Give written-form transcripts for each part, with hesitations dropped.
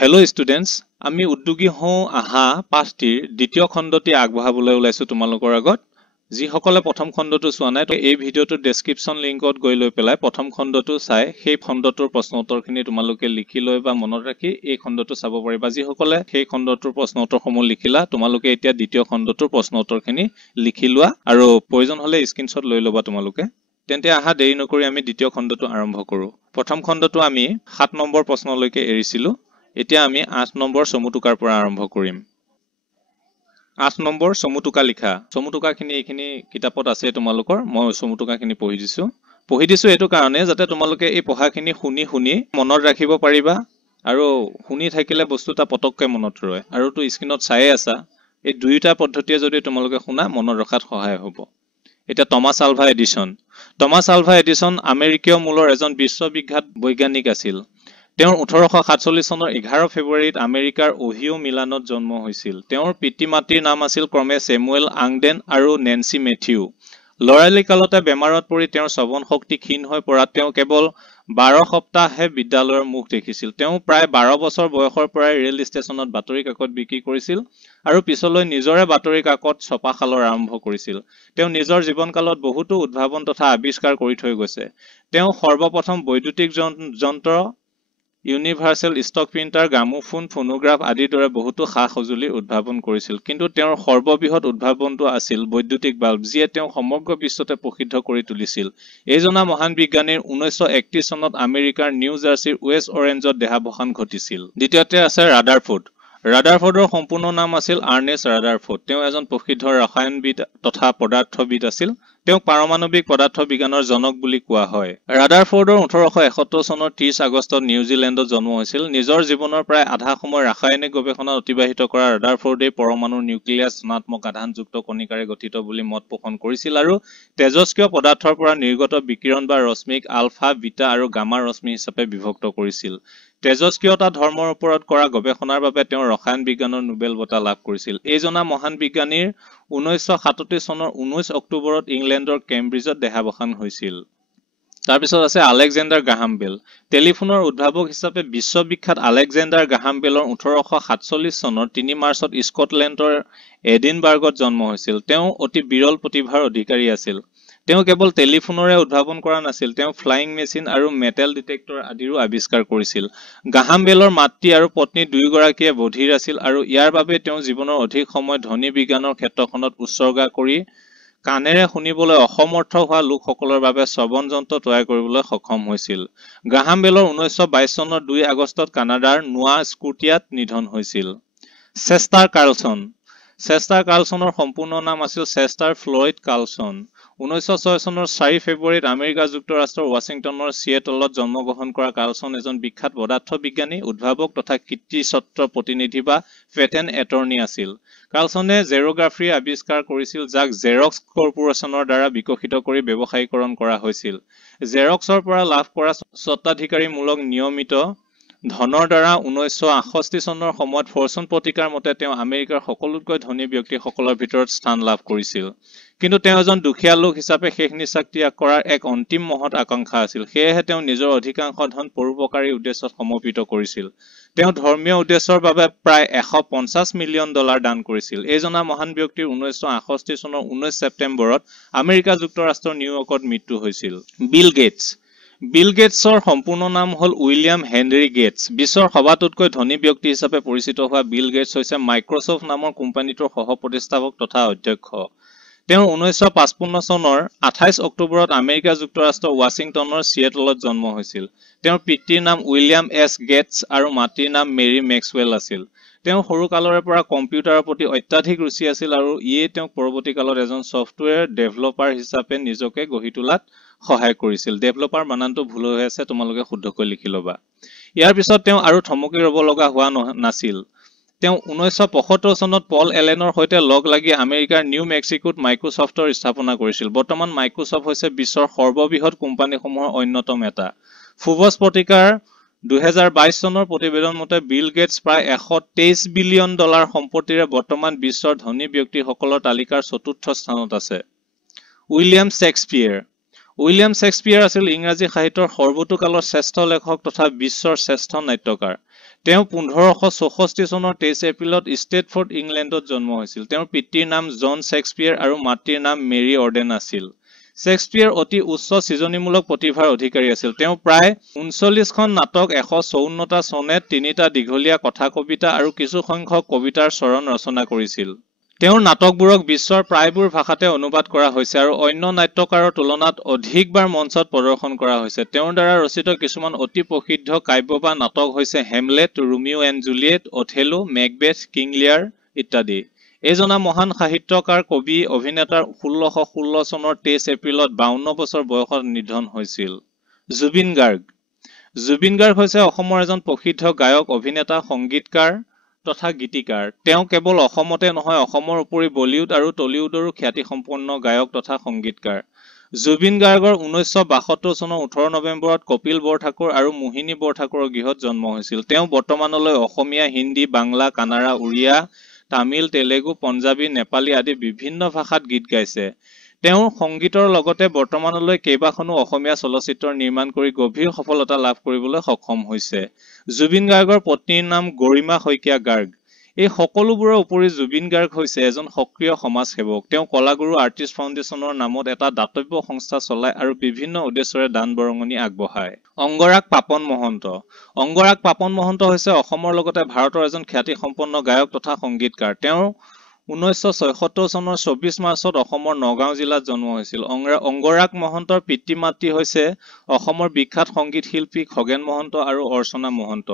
Hello students, আমি উদ্যোগী হওঁ আহা পাঠটিৰ দ্বিতীয় খণ্ডটি আগবঢ়াবলৈ ওলাইছো তোমালোকৰ আগত। যিসকলে প্ৰথম খণ্ডটো চোৱা নাই এই ভিডিঅ'টোৰ ডেসক্ৰিপচন লিংকত গৈ লৈ পেলাই প্ৰথম খণ্ডটো চাই সেই খণ্ডটোৰ প্ৰশ্ন উত্তৰখিনি তোমালোকে লিখি লৈ বা মনত ৰাখি এই খণ্ডটো চাব পাৰিবা। যিসকলে সেই খণ্ডটোৰ প্ৰশ্ন উত্তৰসমূহ লিখিলা তোমালোকে এতিয়া দ্বিতীয় খণ্ডটোৰ প্ৰশ্ন উত্তৰখিনি লিখি লোৱা আৰু প্ৰয়োজন হলে স্ক্ৰিনশ্বট লৈ ল'বা তোমালোকে। তেন্তে আহা দেৰি নকৰি আমি দ্বিতীয় খণ্ডটো আৰম্ভ কৰো। প্ৰথম খণ্ডটো আমি 7 নম্বৰ প্ৰশ্নলৈকে এৰিছিলো। এতিয়া আমি 8 নম্বৰ চমুটুকাৰ পৰা আৰম্ভ কৰিম। 8 নম্বৰ চমুটুকা লিখা। চমুটুকাখিনি এইখিনি কিতাপত আছে তোমালোকৰ। মই চমুটুকাখিনি পঢ়ি দিছো এইটো কাৰণে যাতে তোমালোকে এই পঢ়াখিনি শুনি মনত ৰাখিব পাৰিবা আৰু শুনি থাকিলে বস্তুটা পটককে মনত ৰয় আৰু তো স্ক্ৰিনত চাইয়ে আছা। এই দুইটা পদ্ধতিয়ে যদি তোমালোকে শুনা মনত ৰখাত সহায় হ'ব। এটা Thomas Alva Edison. Thomas Alva Edison আমেৰিকীয় মূলৰ এজন বিশ্ববিখ্যাত বৈজ্ঞানিক আছিল। তেওঁৰ 1847 চনৰ 11 ফেব্ৰুৱাৰীত আমেৰিকাৰ ওহিও মিলানত জন্ম হৈছিল। তেওঁৰ পিতৃ-মাতৃৰ নাম আছিল ক্ৰমে স্যামুৱেল আংডেন আৰু নেন্সি মেথিউ। লৰালি কালতে বেমাৰত পৰি তেওঁৰ শ্ৰৱণ শক্তি ক্ষীণ হৈ পৰাত তেওঁ কেৱল 12 সপ্তাহহে বিদ্যালয়ৰ মুখ দেখিছিল। তেওঁ প্ৰায় 12 বছৰ বয়সৰ পৰাই ৰেল ষ্টেচনত বাতৰি কাকত বিক্ৰী কৰিছিল আৰু পিছলৈ নিজৰে বাতৰি কাকত ছপাশালৰ আৰম্ভ কৰিছিল। তেওঁ নিজৰ জীৱনকালত বহুতো উদ্ভাৱন তথা আৱিষ্কাৰ কৰি থৈ গৈছে। তেওঁ সৰ্বপ্ৰথম বৈদ্যুতিক যন্ত্ৰ, ইউনিভাৰ্সেল ষ্টক প্ৰিন্টাৰ, গ্ৰামোফোন, ফোনোগ্ৰাফ আদিৰ দৰে বহুতো সা-সঁজুলি উদ্ভাৱন কৰিছিল। কিন্তু তেওঁৰ সৰ্ববৃহৎ উদ্ভাৱনটো আছিল বৈদ্যুতিক বাল্ব, যিয়ে তেওঁ সমগ্ৰ বিশ্বতে প্ৰসিদ্ধ কৰি তুলিছিল। এই জনা মহান বিজ্ঞানীৰ 1931 চনত আমেৰিকাৰ নিউ জাৰ্চিৰ ৱেষ্ট অৰেঞ্জত দেহাৱসান ঘটিছিল। দ্বিতীয়তে আছে ৰাদাৰফোৰ্ড। ৰাদাৰফোৰ্ডৰ সম্পূৰ্ণ নাম আছিল আৰ্নেষ্ট ৰাদাৰফোৰ্ড। তেওঁ এজন প্ৰসিদ্ধ ৰসায়নবিদ তথা পদাৰ্থবিদ আছিল। তেওঁক পাৰমাণৱিক পদাৰ্থ বিজ্ঞানৰ জনক বুলি কোৱা হয়। ৰাদাৰফোৰ্ডৰ 1871 চনৰ 30 আগষ্টত নিউজিলেণ্ডত জন্ম হৈছিল। নিজৰ জীৱনৰ প্ৰায় আধা সময় ৰাসায়নিক গৱেষণাত অতিবাহিত কৰা ৰাদাৰফোৰ্ডে পৰমাণুৰ নিউক্লিয়াছ ধনাত্মক আধানযুক্ত কণিকাৰে গঠিত বুলি মত পোষণ কৰিছিল আৰু তেজস্ক্ৰিয় পদাৰ্থৰ পৰা নিৰ্গত বিকিৰণ বা ৰশ্মিক আলফা, বিটা আৰু গামা ৰশ্মি হিচাপে বিভক্ত কৰিছিল। তেজস্ক্ৰিয়তা ধৰ্মৰ ওপৰত কৰা গৱেষণাৰ বাবে তেওঁ ৰসায়ন বিজ্ঞানৰ নোবেল বঁটা লাভ কৰিছিল। এই জনা মহান বিজ্ঞানীৰ 1937 চনৰ 19 অক্টোবৰত ইংলেণ্ডৰ কেম্ব্ৰিজত দেহাৱসান হৈছিল। তাৰপিছত আছে আলেকজেণ্ডাৰ গ্ৰাহাম বেল। টেলিফোনৰ উদ্ভাৱক হিচাপে বিশ্ববিখ্যাত আলেকজেণ্ডাৰ গ্ৰাহাম বেলৰ 1847 চনৰ 3 মাৰ্চত স্কটলেণ্ডৰ এডিনবাৰ্গত জন্ম হৈছিল। তেওঁ অতি বিৰল প্ৰতিভাৰ অধিকাৰী আছিল। তেওঁ কেৱল টেলিফোনৰে উদ্ভাৱন কৰা নাছিল, তেওঁ ফ্লাইং মেচিন আৰু মেটেল ডিটেক্টৰ আদিৰো আৱিষ্কাৰ কৰিছিল। গ্ৰাহাম বেলৰ মাতৃ আৰু পত্নী দুয়োগৰাকীয়ে বধিৰ আছিল আৰু ইয়াৰ বাবে তেওঁ জীৱনৰ অধিক সময় ধ্বনি বিজ্ঞানৰ ক্ষেত্ৰখনত উৎসৰ্গা কৰি কাণেৰে শুনিবলৈ অসমৰ্থ হোৱা লোকসকলৰ বাবে শ্ৰৱণ যন্ত্ৰ তৈয়াৰ কৰিবলৈ সক্ষম হৈছিল। গ্ৰাহাম বেলৰ 1922 চনৰ 2 আগষ্টত কানাডাৰ নোৱা স্কটিয়াত নিধন হৈছিল। চেষ্টাৰ কাৰ্লসন। চেষ্টাৰ কাৰ্লসনৰ সম্পূৰ্ণ নাম আছিল চেষ্টাৰ ফ্লয়ড কাৰ্লসন। 1906 চনৰ 4 ফেব্ৰুৱাৰীত আমেৰিকা যুক্তৰাষ্ট্ৰৰ ৱাশ্বিংটনৰ চিয়েটলত জন্মগ্ৰহণ কৰা কাৰ্লসন এজন বিখ্যাত পদাৰ্থ বিজ্ঞানী, উদ্ভাৱক তথা কীৰ্তিচক্ৰ প্ৰতিনিধি বা পেটেণ্ট এটৰ্নী আছিল। কাৰ্লসনে জেৰ'গ্ৰাফী আৱিষ্কাৰ কৰিছিল, যাক জেৰক্স কৰ্পোৰেচনৰ দ্বাৰা বিকশিত কৰি ব্যৱসায়ীকৰণ কৰা হৈছিল। জেৰক্সৰ পৰা লাভ কৰা স্বত্বাধিকাৰীমূলক নিয়মিত ধনৰ দ্বাৰা 1968 চনৰ সময়ত ফৰ্চুন পত্ৰিকাৰ মতে তেওঁ আমেৰিকাৰ সকলোতকৈ ধনী ব্যক্তিসকলৰ ভিতৰত স্থান লাভ কৰিছিল। কিন্তু তেওঁ এজন দুখীয়া লোক হিচাপে শেষ নিশ্বাস ত্যাগ কৰাৰ এক অন্তিম মহৎ আকাংক্ষা আছিল। সেয়েহে তেওঁ নিজৰ অধিকাংশ ধন পৰোপকাৰী উদ্দেশ্যত সমৰ্পিত কৰিছিল। তেওঁ ধৰ্মীয় উদ্দেশ্যৰ বাবে প্ৰায় $150 মিলিয়ন দান কৰিছিল। এই জনা মহান ব্যক্তিৰ 1968 চনৰ 19 ছেপ্টেম্বৰত আমেৰিকা যুক্তৰাষ্ট্ৰৰ নিউয়ৰ্কত মৃত্যু হৈছিল। Bill Gates. বিল গেটছৰ সম্পূৰ্ণ নাম হ'ল উইলিয়াম হেনৰী গেটছ। বিশ্বৰ সবাতোতকৈ ধনী ব্যক্তি হিচাপে পৰিচিত হোৱা বিল গেটছ হৈছে মাইক্ৰছফ্ট নামৰ কোম্পানীটোৰ সহ-প্ৰতিষ্ঠাপক তথা অধ্যক্ষ। তেওঁ 1955 চনৰ 28 অক্টোবৰত আমেৰিকা যুক্তৰাষ্ট্ৰৰ ৱাশ্বিংটনৰ চিয়েটলত জন্ম হৈছিল। তেওঁৰ পিতৃৰ নাম উইলিয়াম এছ গেটছ আৰু মাতৃৰ নাম মেৰী মেক্সৱেল আছিল। তেওঁ সৰু কালৰে পৰা কম্পিউটাৰৰ প্ৰতি অত্যাধিক ৰুচি আছিল আৰু ইয়ে তেওঁক পৰৱৰ্তী কালত এজন ছফ্টৱেৰ ডেভেলপাৰ হিচাপে নিজকে গঢ়ি তোলাত সহায় কৰিছিল। ডেভেলপাৰ বানানটো ভুল হৈ আছে, তোমালোকে শুদ্ধকৈ লিখি ল'বা। ইয়াৰ পিছত তেওঁ আৰু থমকি ৰ'ব লগা হোৱা নাছিল। তেওঁ 1975 চনত পল এলেনৰ সৈতে লগ লাগি আমেৰিকাৰ নিউ মেক্সিকোত মাইক্ৰছফ্টৰ স্থাপনা কৰিছিল। বৰ্তমান মাইক্ৰছফ্ট হৈছে বিশ্বৰ সৰ্ববৃহৎ কোম্পানীসমূহৰ অন্যতম এটা। ফোৰ্বছ পত্ৰিকাৰ 2022 চনৰ প্ৰতিবেদন মতে বিল গেটছ প্ৰায় $123 বিলিয়ন সম্পত্তিৰে বৰ্তমান বিশ্বৰ ধনী ব্যক্তিসকলৰ তালিকাৰ 4ৰ্থ স্থানত আছে। William Shakespeare. উইলিয়াম শেক্সপিয়াৰ আছিল ইংৰাজী সাহিত্যৰ সৰ্বতোকালৰ শ্ৰেষ্ঠ লেখক তথা বিশ্বৰ শ্ৰেষ্ঠ নাট্যকাৰ। তেওঁ 1564 চনৰ 23 এপ্ৰিলত ষ্টেটফৰ্ড ইংলেণ্ডত জন্ম হৈছিল। তেওঁৰ পিতৃৰ নাম জন শেক্সপিয়াৰ আৰু মাতৃৰ নাম মেৰী অৰ্ডেন আছিল। শেক্সপিয়াৰ অতি উচ্চ সৃজনীমূলক প্ৰতিভাৰ অধিকাৰী আছিল। তেওঁ প্ৰায় 39খন নাটক, 154টা চনেট, 3টা দীঘলীয়া কথা কবিতা আৰু কিছু সংখ্যক কবিতাৰ চৰণ ৰচনা কৰিছিল। তেওঁৰ নাটকবোৰক বিশ্বৰ প্ৰায়বোৰ ভাষাতে অনুবাদ কৰা হৈছে আৰু অন্য নাট্যকাৰৰ তুলনাত অধিকবাৰ মঞ্চত প্ৰদৰ্শন কৰা হৈছে। তেওঁৰ দ্বাৰা ৰচিত কিছুমান অতি প্ৰসিদ্ধ কাব্য বা নাটক হৈছে Hamlet, Romeo and Juliet, Othello, Macbeth, King Lear ইত্যাদি। এইজনা মহান সাহিত্যকাৰ, কবি, অভিনেতাৰ 1616 চনৰ 23 এপ্ৰিলত 52 বছৰ বয়সত নিধন হৈছিল। জুবিন গাৰ্গ। জুবিন গাৰ্গ হৈছে অসমৰ এজন প্ৰসিদ্ধ গায়ক, অভিনেতা, সংগীতকাৰ তথা গীতিকাৰ। তেওঁ কেৱল অসমতে নহয়, অসমৰ উপৰি বলিউড আৰু টলিউডৰো খ্যাতিসম্পন্ন গায়ক তথা সংগীতকাৰ। জুবিন গাৰ্গৰ 1972 চনৰ 18 নৱেম্বৰত কপিল বৰঠাকুৰ আৰু মোহিনী বৰঠাকুৰৰ গৃহত জন্ম হৈছিল। তেওঁ বৰ্তমানলৈ অসমীয়া, হিন্দী, বাংলা, কানাড়া, উৰিয়া, তামিল, তেলেগু, পঞ্জাবী, নেপালী আদি বিভিন্ন ভাষাত গীত গাইছে। তেওঁ সংগীতৰ লগতে বৰ্তমানলৈ কেইবাখনো অসমীয়া চলচ্চিত্ৰ নিৰ্মাণ কৰি গভীৰ সফলতা লাভ কৰিবলৈ সক্ষম হৈছে। জুবিন গাৰ্গৰ পত্নীৰ নাম গৰিমা শইকীয়া গাৰ্গ। এই সকলোবোৰৰ উপৰি জুবিন গাৰ্গ হৈছে এজন সক্ৰিয় সমাজসেৱক। তেওঁ কলাগুৰু আৰ্টিষ্ট ফাউণ্ডেশ্যনৰ নামত এটা দাতব্য সংস্থা চলায় আৰু বিভিন্ন উদ্দেশ্যৰে দান বৰঙণি আগবঢ়ায়। অংগৰাগ পাপন মহন্ত। অংগৰাগ পাপন মহন্ত হৈছে অসমৰ লগতে ভাৰতৰ এজন খ্যাতিসম্পন্ন গায়ক তথা সংগীতকাৰ। তেওঁ 1976 চনৰ 24 মাৰ্চত অসমৰ নগাঁও জিলাত জন্ম হৈছিল। অংগৰাগ মহন্তৰ পিতৃ-মাতৃ হৈছে অসমৰ বিখ্যাত সংগীত শিল্পী খগেন মহন্ত আৰু অৰ্চনা মহন্ত।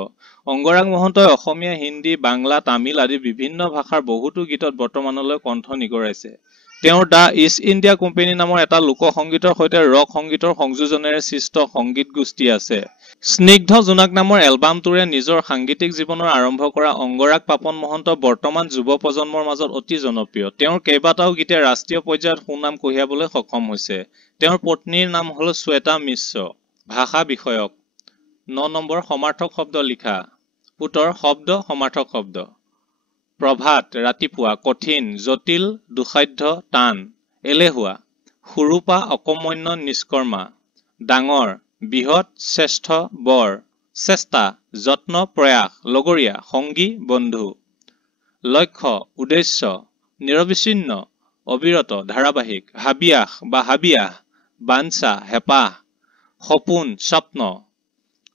অংগৰাগ মহন্তই অসমীয়া, হিন্দী, বাংলা, তামিল আদি বিভিন্ন ভাষাৰ বহুতো গীতত বৰ্তমানলৈ কণ্ঠ নিগৰাইছে। তেওঁৰ দ্য ইষ্ট ইণ্ডিয়া কোম্পানী নামৰ এটা লোকসংগীতৰ সৈতে ৰক সংগীতৰ সংযোজনেৰে সৃষ্ট সংগীত গোষ্ঠী আছে। স্নিগ্ধ জোনাক নামৰ এলবামটোৰে নিজৰ সাংগীতিক জীৱনৰ আৰম্ভ কৰা অংগৰাগ পাপন মহন্ত বৰ্তমান যুৱ প্ৰজন্মৰ মাজত অতি জনপ্ৰিয়। তেওঁৰ কেইবাটাও গীতে ৰাষ্ট্ৰীয় পৰ্যায়ত সুনাম কঢ়িয়াবলৈ সক্ষম হৈছে। তেওঁৰ পত্নীৰ নাম হ'ল শ্বেতা মিশ্ৰ। ভাষা বিষয়ক। 9 নম্বৰ সমাৰ্থক শব্দ লিখা। উত্তৰ শব্দ সমাৰ্থক শব্দ। প্ৰভাত, ৰাতিপুৱা, কঠিন, জটিল, দুঃসাধ্য, টান, এলেহুৱা, সুৰূপা, অকৰ্মণ্য, নিষ্কৰ্মা, ডাঙৰ, বৃহৎ, শ্ৰেষ্ঠ, বৰ, চেষ্টা, যত্ন, প্ৰয়াস, লগৰীয়া, সংগী, বন্ধু, লক্ষ্য, উদ্দেশ্য, নিৰবিচ্ছিন্ন, অবিৰত, ধাৰাবাহিক, হাবিয়াস বা হাবিয়াহ, বাঞ্ছা, হেঁপাহ, সপোন, স্বপ্ন।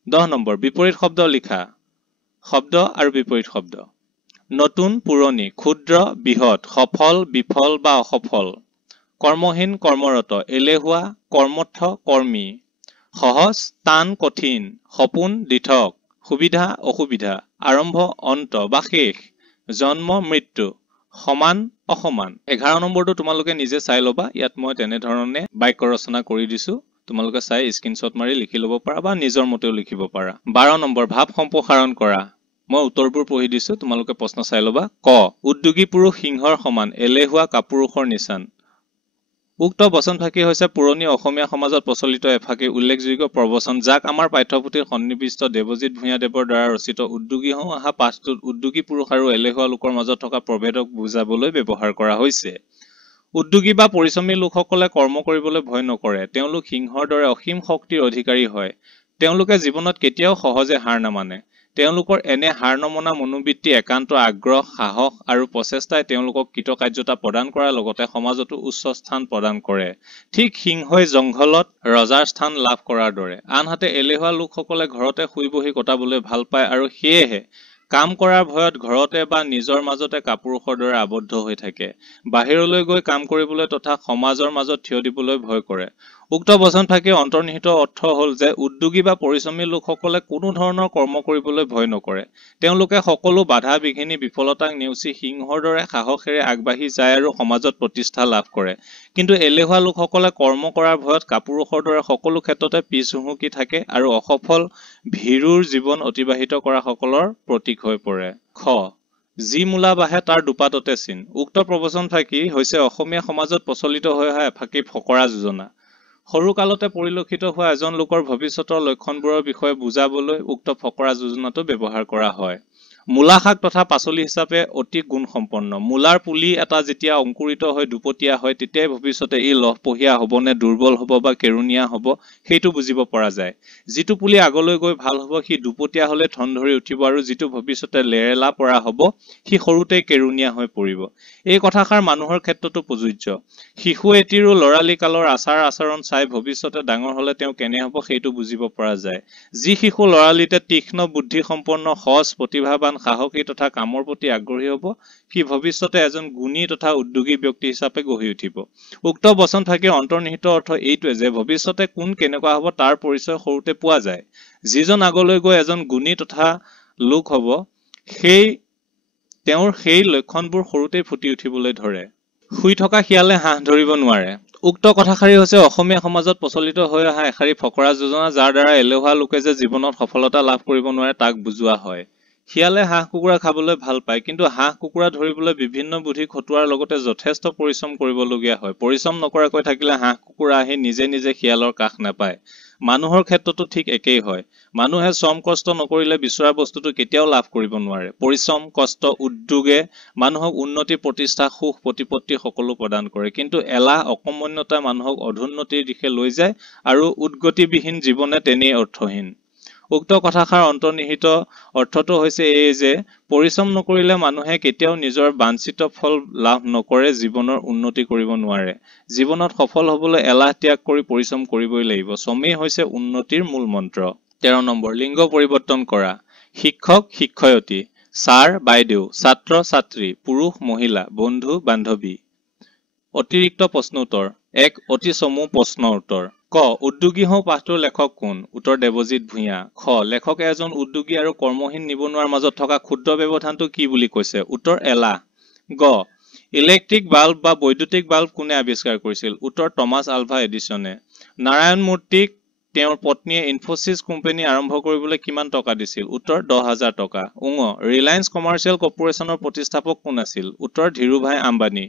10 নম্বৰ বিপৰীত শব্দ লিখা। শব্দ আৰু বিপৰীত শব্দ। নতুন, পুৰণি, ক্ষুদ্ৰ, বৃহৎ, সফল, বিফল বা অসফল, কৰ্মহীন, কৰ্মৰত, এলেহুৱা, কৰ্মঠ, কৰ্মী, সহজ, টান, কঠিন, সপোন, দিঠক, সুবিধা, অসুবিধা, আৰম্ভ, অন্ত বা শেষ, জন্ম, মৃত্যু, সমান, অসমান। 11 নম্বৰটো তোমালোকে নিজে চাই ল'বা। ইয়াত মই তেনেধৰণে বাক্য ৰচনা কৰি দিছো। তোমালোকে চাই স্ক্ৰীনশ্বট মাৰি লিখি ল'ব পাৰা বা নিজৰ মতেও লিখিব পাৰা। 12 নম্বৰ ভাৱ সম্প্ৰসাৰণ কৰা। মই উত্তৰবোৰ পঢ়ি দিছো, তোমালোকে প্ৰশ্ন চাই ল'বা। ক, উদ্যোগী পুৰুষ সিংহৰ সমান, এলেহুৱা কাপুৰুষৰ নিচান। উক্ত বচনফাঁকি হৈছে পুৰণি অসমীয়া সমাজত প্ৰচলিত এফাঁকি উল্লেখযোগ্য প্ৰবচন, যাক আমাৰ পাঠ্যপুথিৰ সন্নিৱিষ্ট দেৱজিৎ ভূঞাদেৱৰ দ্বাৰা ৰচিত উদ্যোগী হওঁ আহা পাঠটোত উদ্যোগী পুৰুষ আৰু এলেহুৱা লোকৰ মাজত থকা প্ৰভেদক বুজাবলৈ ব্যৱহাৰ কৰা হৈছে। উদ্যোগী বা পৰিশ্ৰমী লোকসকলে কৰ্ম কৰিবলৈ ভয় নকৰে। তেওঁলোক সিংহৰ দৰে অসীম শক্তিৰ অধিকাৰী হয়। তেওঁলোকে জীৱনত কেতিয়াও সহজে হাৰ নামানে। তেওঁলোকৰ এনে হাৰ নমনা মনোবৃত্তি, একান্ত আগ্ৰহ, সাহস আৰু প্ৰচেষ্টাই তেওঁলোকক কৃতকাৰ্যতা প্ৰদান কৰাৰ লগতে সমাজতো উচ্চ স্থান প্ৰদান কৰে। ঠিক সিংহই জংঘলত ৰজাৰ স্থান লাভ কৰাৰ দৰে। আনহাতে এলেহুৱা লোকসকলে ঘৰতে শুই বহি কটাবলৈ ভাল পায় আৰু সেয়েহে কাম কৰাৰ ভয়ত ঘৰতে বা নিজৰ মাজতে কাপুৰুষৰ দৰে আবদ্ধ হৈ থাকে। বাহিৰলৈ গৈ কাম কৰিবলৈ তথা সমাজৰ মাজত থিয় দিবলৈ ভয় কৰে। উক্ত বচনফাঁকিৰ অন্তৰ্নিহিত অৰ্থ হ'ল যে উদ্যোগী বা পৰিশ্ৰমী লোকসকলে কোনো ধৰণৰ কৰ্ম কৰিবলৈ ভয় নকৰে। তেওঁলোকে সকলো বাধা বিঘিনি বিফলতাক নেওচি সিংহৰ দৰে সাহসেৰে আগবাঢ়ি যায় আৰু সমাজত প্ৰতিষ্ঠা লাভ কৰে। কিন্তু এলেহুৱা লোকসকলে কৰ্ম কৰাৰ ভয়ত কাপুৰুষৰ দৰে সকলো ক্ষেত্ৰতে পিছ হুহুকি থাকে আৰু অসফল ভীৰুৰ জীৱন অতিবাহিত কৰা সকলৰ প্ৰতীক হৈ পৰে। খ, যি মূলা বাঢ়ে তাৰ দুপাততে চিন। উক্ত প্ৰবচনফাঁকি হৈছে অসমীয়া সমাজত প্ৰচলিত হৈ অহা এফাঁকি ফকৰা যোজনা। সৰু কালতে পৰিলক্ষিত হোৱা এজন লোকৰ ভৱিষ্যতৰ লক্ষণবোৰৰ বিষয়ে বুজাবলৈ উক্ত ফকৰা যোজনাটো ব্যৱহাৰ কৰা হয়। মূলা শাক তথা পাচলি হিচাপে অতি গুণসম্পন্ন। মূলাৰ পুলি এটা যেতিয়া অংকুৰিত হৈ দুপতীয়া হয় তেতিয়াই ভৱিষ্যতে ই লহপহীয়া হ'ব নে দুৰ্বল হ'ব বা কেৰুণীয়া হ'ব সেইটো বুজিব পৰা যায়। যিটো পুলি আগলৈ গৈ ভাল হ'ব সি দুপতীয়া হ'লে ঠন ধৰি উঠিব আৰু যিটো ভৱিষ্যতে লেৰেলা পৰা হ'ব সি সৰুতেই কেৰুণীয়া হৈ পৰিব। এই কথাষাৰ মানুহৰ ক্ষেত্ৰতো প্ৰযোজ্য। শিশু এটিৰো লৰালি কালৰ আচাৰ আচৰণ চাই ভৱিষ্যতে ডাঙৰ হ'লে তেওঁ কেনে হ'ব সেইটো বুজিব পৰা যায়। যি শিশু লৰালিতে তীক্ষ্ণ বুদ্ধি সম্পন্ন সজ প্ৰতিভাবান সাহসী তথা কামৰ প্ৰতি আগ্ৰহী হ'ব সি ভৱিষ্যতে এজন গুণী তথা উদ্যোগী ব্যক্তি হিচাপে গঢ়ি উঠিব। উক্ত বচন থাকি অন্তৰ্নিহিত অৰ্থ এইটোৱে যে ভৱিষ্যতে কোন কেনেকুৱা হ'ব তাৰ পৰিচয় সৰুতে পোৱা যায়। যিজন আগলৈ গৈ এজন গুণী তথা লোক হ'ব তেওঁৰ সেই লক্ষণবোৰ সৰুতেই ফুটি উঠিবলৈ ধৰে। শুই থকা শিয়ালে হাঁহ ধৰিব নোৱাৰে। উক্ত কথাষাৰি হৈছে অসমীয়া সমাজত প্ৰচলিত হৈ অহা এষাৰি ফকৰা যোজনা যাৰ দ্বাৰা এলেহুৱা লোকে যে জীৱনত সফলতা লাভ কৰিব নোৱাৰে তাক বুজোৱা হয়। শিয়ালে হাঁহ কুকুৰা খাবলৈ ভাল পায়, কিন্তু হাঁহ কুকুৰা ধৰিবলৈ বিভিন্ন বুদ্ধি খটুৱাৰ লগতে যথেষ্ট পৰিশ্ৰম কৰিবলগীয়া হয়। পৰিশ্ৰম নকৰাকৈ থাকিলে হাঁহ কুকুৰা আহি নিজে নিজে শিয়ালৰ কাষ নাপায়। মানুহৰ ক্ষেত্ৰতো ঠিক একেই হয়। মানুহে শ্ৰম কষ্ট নকৰিলে বিচৰা বস্তুটো কেতিয়াও লাভ কৰিব নোৱাৰে। পৰিশ্ৰম কষ্ট উদ্যোগে মানুহক উন্নতি প্ৰতিষ্ঠা সুখ প্ৰতিপত্তি সকলো প্ৰদান কৰে, কিন্তু এলাহ অকৰ্মণ্যতা মানুহক অধোন্নতিৰ দিশে লৈ যায় আৰু উদ্গতিবিহীন জীৱনে তেনেই অৰ্থহীন। উক্ত কথাষাৰ অন্তৰ্নিহিত অৰ্থটো হৈছে এই যে পৰিশ্ৰম নকৰিলে মানুহে কেতিয়াও নিজৰ বাঞ্ছিত ফল লাভ নকৰে, জীৱনৰ উন্নতি কৰিব নোৱাৰে। জীৱনত সফল হ'বলৈ এলাহ ত্যাগ কৰি পৰিশ্ৰম কৰিবই লাগিব। শ্ৰমেই হৈছে উন্নতিৰ মূল মন্ত্ৰ। 13 নম্বৰ, লিংগ পৰিৱৰ্তন কৰা। শিক্ষক শিক্ষয়িত্ৰী, ছাৰ বাইদেউ, ছাত্ৰ ছাত্ৰী, পুৰুষ মহিলা, বন্ধু বান্ধৱী। অতিৰিক্ত প্ৰশ্ন উত্তৰ। এক অতি চমু প্ৰশ্ন উত্তৰ। ক উদ্যোগী হওঁ পাঠটোৰ লেখক কোন? উত্তৰ দেৱজিৎ ভূঞা। খ লেখকে এজন উদ্যোগী আৰু কৰ্মহীন নিবনুৱাৰ মাজত থকা ক্ষুদ্ৰ ব্যৱধানটো কি বুলি কৈছে? উত্তৰ এলাহ। গ ইলেক্ট্ৰিক বাল্ব বা বৈদ্যুতিক বাল্ব কোনে আৱিষ্কাৰ কৰিছিল? উত্তৰ টমাছ আলভা এডিছনে। নাৰায়ণ মূৰ্তিক তেওঁৰ পত্নীয়ে ইনফোচিছ কোম্পানী আৰম্ভ কৰিবলৈ কিমান টকা দিছিল? উত্তৰ 10,000 টকা। উঙ ৰিলায়েন্স কমাৰ্চিয়েল কৰ্পোৰেচনৰ প্ৰতিষ্ঠাপক কোন আছিল? উত্তৰ ধীৰুভাই আম্বানী।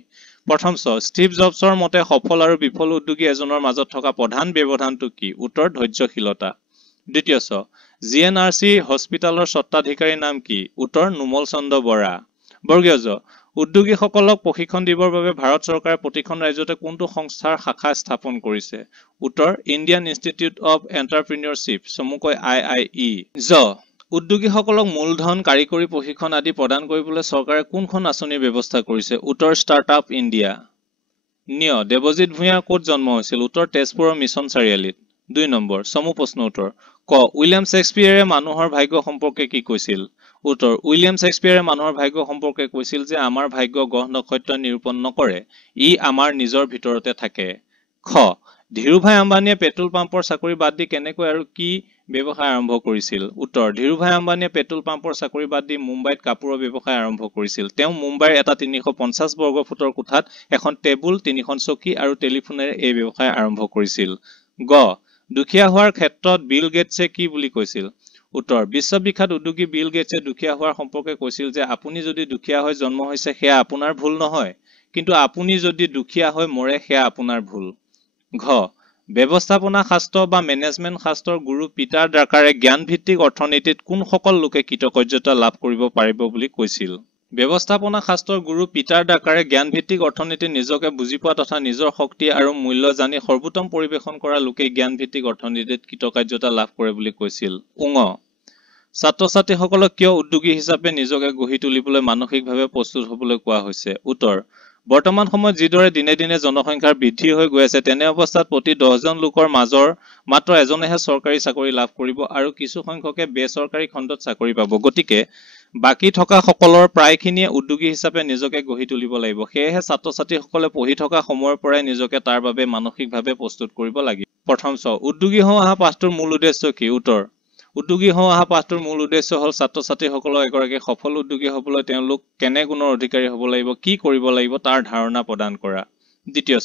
প্ৰথম ষ্টিভ জবছৰ মতে সফল আৰু বিফল উদ্যোগী এজনৰ মাজত থকা প্ৰধান ব্যৱধানটো কি? উত্তৰ ধৈৰ্যশীলতা। দ্বিতীয় GNRC হস্পিটালৰ স্বত্বাধিকাৰীৰ নাম কি? উত্তৰ নোমল চন্দ্ৰ বৰা। বৰ্গীয় জ উদ্যোগীসকলক প্ৰশিক্ষণ দিবৰ বাবে ভাৰত চৰকাৰে প্ৰতিখন ৰাজ্যতে কোনটো সংস্থাৰ শাখা স্থাপন কৰিছে? উত্তৰ ইণ্ডিয়ান ইনষ্টিটিউট অৱ এণ্টাৰপ্ৰিনিয়ৰশ্বিপ, চমুকৈ IIE। জ উদ্যোগীসকলক মূলধন কাৰিকৰী প্ৰশিক্ষণ আদি প্ৰদান কৰিবলৈ চৰকাৰে কোনখন আঁচনিৰ ব্যৱস্থা কৰিছে? উত্তৰ ষ্টাৰ্টআপ ইণ্ডিয়া। নিয় দেৱজিৎ ভূঞাৰ ক'ত জন্ম হৈছিল? উত্তৰ তেজপুৰৰ মিছন চাৰিআলিত। 2 নম্বৰ চমু প্ৰশ্ন উত্তৰ। ক উইলিয়াম শ্বেক্সপিয়েৰে মানুহৰ ভাগ্য সম্পৰ্কে কি কৈছিল? উত্তৰ উইলিয়াম শ্বেক্সপিয়েৰে মানুহৰ ভাগ্য সম্পৰ্কে কৈছিল যে আমাৰ ভাগ্য গ্ৰহ নক্ষত্ৰই নিৰূপণ নকৰে, ই আমাৰ নিজৰ ভিতৰতে থাকে। খ ধীৰুভাই আম্বানীয়ে পেট্ৰল পাম্পৰ চাকৰি বাদ দি কেনেকৈ আৰু কি ব্যৱসায় আৰম্ভ কৰিছিল? উত্তৰ ধীৰুভাই আম্বানীয়ে পেট্ৰল পাম্পৰ চাকৰি বাদ দি মুম্বাইত কাপোৰৰ ব্যৱসায় আৰম্ভ কৰিছিল। তেওঁ মুম্বাইৰ এটা 350 বৰ্গ ফুটৰ কোঠাত এখন টেবুল, 3খন চকী আৰু টেলিফোনেৰে এই ব্যৱসায় আৰম্ভ কৰিছিল। গ দুখীয়া হোৱাৰ ক্ষেত্ৰত বিল গেটছে কি বুলি কৈছিল? উত্তৰ বিশ্ববিখ্যাত উদ্যোগী বিল গেটছে দুখীয়া হোৱাৰ সম্পৰ্কে কৈছিল যে আপুনি যদি দুখীয়া হৈ জন্ম হৈছে সেয়া আপোনাৰ ভুল নহয়, কিন্তু আপুনি যদি দুখীয়া হৈ মৰে সেয়া আপোনাৰ ভুল। ঘ ব্যৱস্থাপনা শাস্ত্ৰ বা মেনেজমেণ্ট শাস্ত্ৰৰ গুৰু পিটাৰ ড্ৰাকাৰে জ্ঞানভিত্তিক অৰ্থনীতিত কোনসকল লোকে কৃতকাৰ্যতা লাভ কৰিব পাৰিব বুলি কৈছিল? ব্যৱস্থাপনা শাস্ত্ৰৰ গুৰু পিটাৰ ড্ৰাকাৰে জ্ঞানভিত্তিক অৰ্থনীতিত নিজকে বুজি পোৱা তথা নিজৰ শক্তি আৰু মূল্য জানি সৰ্বোত্তম পৰিৱেশন কৰা লোকে জ্ঞানভিত্তিক অৰ্থনীতিত কৃতকাৰ্যতা লাভ কৰে বুলি কৈছিল। উঙ ছাত্ৰ ছাত্ৰীসকলক কিয় উদ্যোগী হিচাপে নিজকে গঢ়ি তুলিবলৈ মানসিকভাৱে প্ৰস্তুত হ'বলৈ কোৱা হৈছে? উত্তৰ বৰ্তমান সময়ত যিদৰে দিনে দিনে জনসংখ্যাৰ বৃদ্ধি হৈ গৈ আছে তেনে অৱস্থাত প্ৰতি 10জন লোকৰ মাজৰ মাত্ৰ এজনেহে চৰকাৰী চাকৰি লাভ কৰিব আৰু কিছু সংখ্যকে বেচৰকাৰী খণ্ডত চাকৰি পাব। গতিকে বাকী থকা সকলৰ প্ৰায়খিনিয়ে উদ্যোগী হিচাপে নিজকে গঢ়ি তুলিব লাগিব। সেয়েহে ছাত্ৰ ছাত্ৰীসকলে পঢ়ি থকা সময়ৰ পৰাই নিজকে তাৰ বাবে মানসিকভাৱে প্ৰস্তুত কৰিব লাগিব। প্ৰথম উদ্যোগী হৈ অহা পাঠটোৰ মূল উদ্দেশ্য কি? উত্তৰ উদ্যোগী হৈ অহা পাঠটোৰ মূল উদ্দেশ্য হ'ল ছাত্ৰ ছাত্ৰীসকলক এগৰাকী সফল উদ্যোগী হ'বলৈ তেওঁলোক কেনে গুণৰ অধিকাৰী হ'ব লাগিব, কি কৰিব লাগিব তাৰ ধাৰণা প্ৰদান কৰা। দ্বিতীয়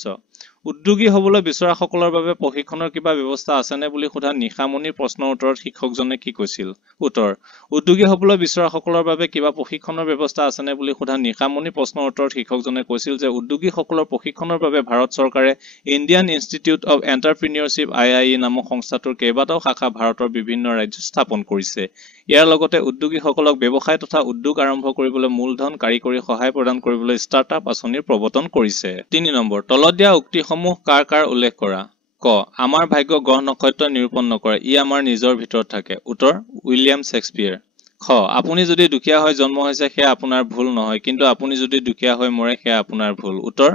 উদ্যোগী হবলৈ বিচৰাসকলৰ বাবে প্ৰশিক্ষণৰ কিবা ব্যৱস্থা আছেনে বুলি সোধা নিশামণিৰ প্ৰশ্নৰ উত্তৰত শিক্ষকজনে কি কৈছিল? উত্তৰ: উদ্যোগী হবলৈ বিচৰাসকলৰ বাবে কিবা প্ৰশিক্ষণৰ ব্যৱস্থা আছেনে বুলি সোধা নিশামণিৰ প্ৰশ্নৰ উত্তৰত শিক্ষকজনে কৈছিল যে উদ্যোগীসকলৰ প্ৰশিক্ষণৰ বাবে ভাৰত চৰকাৰে Indian institute of entrepreneurship (IIE) নামৰ সংস্থাটোৰ কেইবাটাও শাখা ভাৰতৰ বিভিন্ন ৰাজ্যত স্থাপন কৰিছে। ইয়াৰ লগতে উদ্যোগীসকলক ব্যৱসায় তথা উদ্যোগ আৰম্ভ কৰিবলৈ মূলধন, কাৰিকৰী সহায় প্ৰদান কৰিবলৈ ষ্টাৰ্টআপ আঁচনিৰ প্ৰৱৰ্তন কৰিছে। ৩ নম্বৰ, তলত দিয়া উক্তিসমূহ কাৰ কাৰ উল্লেখ কৰা? ক. আমাৰ ভাগ্য গ্ৰহ নক্ষত্ৰই নিৰূপণ নকৰে, ই আমাৰ নিজৰ ভিতৰত থাকে। উত্তৰ: উইলিয়াম শ্বেক্সপিয়াৰ। খ. আপুনি যদি দুখীয়া হৈ জন্ম হৈছে সেয়া আপোনাৰ ভুল নহয়, কিন্তু আপুনি যদি দুখীয়া হৈ মৰে সেয়া আপোনাৰ ভুল। উত্তৰ: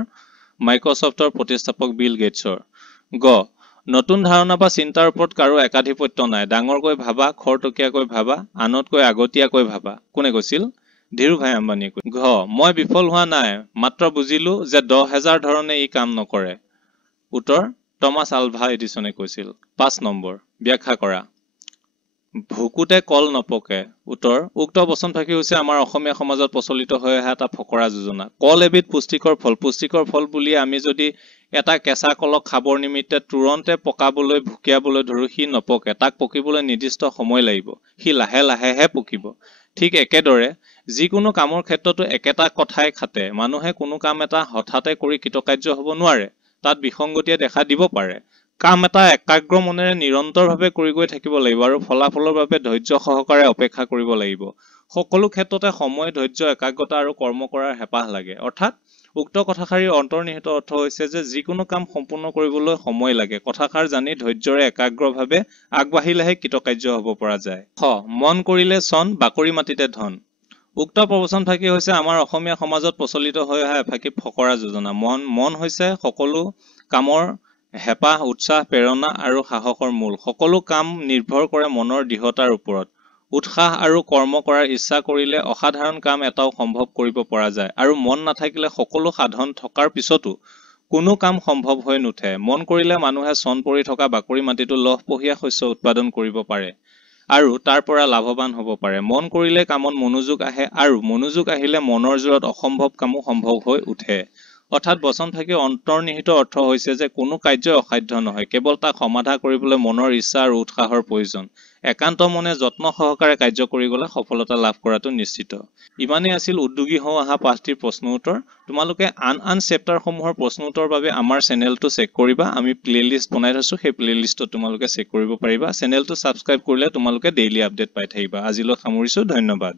মাইক্ৰছফ্টৰ প্ৰতিষ্ঠাপক বিল গেটছৰ। গ. নতুন ধাৰণা বা চিন্তাৰ ওপৰত কাৰো একাধিপত্য নাই। ডাঙৰকৈ ভাবা, খৰতকীয়াকৈ ভাবা, আনতকৈ আগতীয়াকৈ ভাবা। কোনে কৈছিল? ধীৰুভাই আম্বানীয়ে কৈছিল। ঘ. মই বিফল হোৱা নাই, মাত্ৰ বুজিলো যে 10,000 ধৰণে ই কাম নকৰে। উত্তৰ: টমাছ আলভা এডিছনে কৈছিল। 5 নম্বৰ, ব্যাখ্যা কৰা। ভুকুতে কল নপকে। উত্তৰ: উক্ত বচনফাকি হৈছে আমাৰ অসমীয়া সমাজত প্ৰচলিত হৈ অহা এটা ফকৰা যোজনা। কল এবিধ পুষ্টিকৰ ফল। পুষ্টিকৰ ফল বুলি আমি যদি এটা কেঁচা কলক খাবৰ নিমিত্তে তুৰন্তে পকাবলৈ ভুকিয়াবলৈ ধৰো, সি নপকে। তাক পকিবলৈ নিৰ্দিষ্ট সময় লাগিব। সি লাহে লাহেহে পকিব। ঠিক একেদৰে যিকোনো কামৰ ক্ষেত্ৰতো একেটা কথাই খাটে। মানুহে কোনো কাম এটা হঠাতে কৰি কৃতকাৰ্য হ'ব নোৱাৰে। তাত বিসংগতিয়ে দেখা দিব পাৰে। কাম এটা একাগ্ৰ মনেৰে নিৰন্তৰভাৱে কৰি গৈ থাকিব লাগিব আৰু ফলাফলৰ বাবে ধৈৰ্য সহকাৰে অপেক্ষা কৰিব লাগিব। সকলো ক্ষেত্ৰতে সময়, ধৈৰ্য, একাগ্ৰতা আৰু কৰ্ম কৰাৰ হেঁপাহ লাগে। অৰ্থাৎ উক্ত কথাষাৰিৰ অন্তৰ্নিহিত অৰ্থ হৈছে যে যিকোনো কাম সম্পূৰ্ণ কৰিবলৈ সময় লাগে। কথাষাৰ জানি ধৈৰ্যৰে একাগ্ৰভাৱে আগবাঢ়িলেহে কৃতকাৰ্য হ'ব পৰা যায়। খ. মন কৰিলে চন, বাকৰি মাটিতে ধন। উক্ত প্ৰবচনফাকি হৈছে আমাৰ অসমীয়া সমাজত প্ৰচলিত হৈ অহা এফাকি ফকৰা যোজনা। মন হৈছে সকলো কামৰ হেঁপাহ, উৎসাহ, প্ৰেৰণা আৰু সাহসৰ মূল। সকলো কাম নিৰ্ভৰ কৰে মনৰ দৃঢ়তাৰ ওপৰত। উৎসাহ আৰু কৰ্ম কৰাৰ ইচ্ছা কৰিলে অসাধাৰণ কাম এটাও সম্ভৱ কৰিব পৰা যায়। আৰু মন নাথাকিলে সকলো সাধন থকাৰ পিছতো কোনো কাম সম্ভৱ হৈ নুঠে। মন কৰিলে মানুহে চন পৰি থকা বাকৰি মাটিতো লহপহীয়া শস্য উৎপাদন কৰিব পাৰে আৰু তাৰ পৰা লাভৱান হ'ব পাৰে। মন কৰিলে কামত মনোযোগ আহে আৰু মনোযোগ আহিলে মনৰ জোৰত অসম্ভৱ কামো সম্ভৱ হৈ উঠে। অৰ্থাৎ বচনফাকিৰ অন্তৰ্নিহিত অৰ্থ হৈছে যে কোনো কাৰ্যই অসাধ্য নহয়, কেৱল তাক সমাধা কৰিবলৈ মনৰ ইচ্ছা আৰু উৎসাহৰ প্ৰয়োজন। একান্ত মনে যত্ন সহকাৰে কাৰ্য কৰি গ'লে সফলতা লাভ কৰাটো নিশ্চিত। ইমানেই আছিল উদ্যোগী হৈ অহা পাঠটিৰ প্ৰশ্ন উত্তৰ। তোমালোকে আন চেপ্টাৰসমূহৰ প্ৰশ্ন উত্তৰৰ বাবে আমাৰ চেনেলটো চেক কৰিবা। আমি প্লেলিষ্ট বনাই থৈছো, সেই প্লেলিষ্টত তোমালোকে চেক কৰিব পাৰিবা। চেনেলটো ছাবস্ক্ৰাইব কৰিলে তোমালোকে ডেইলি আপডেট পাই থাকিবা। আজিলৈ সামৰিছো, ধন্যবাদ।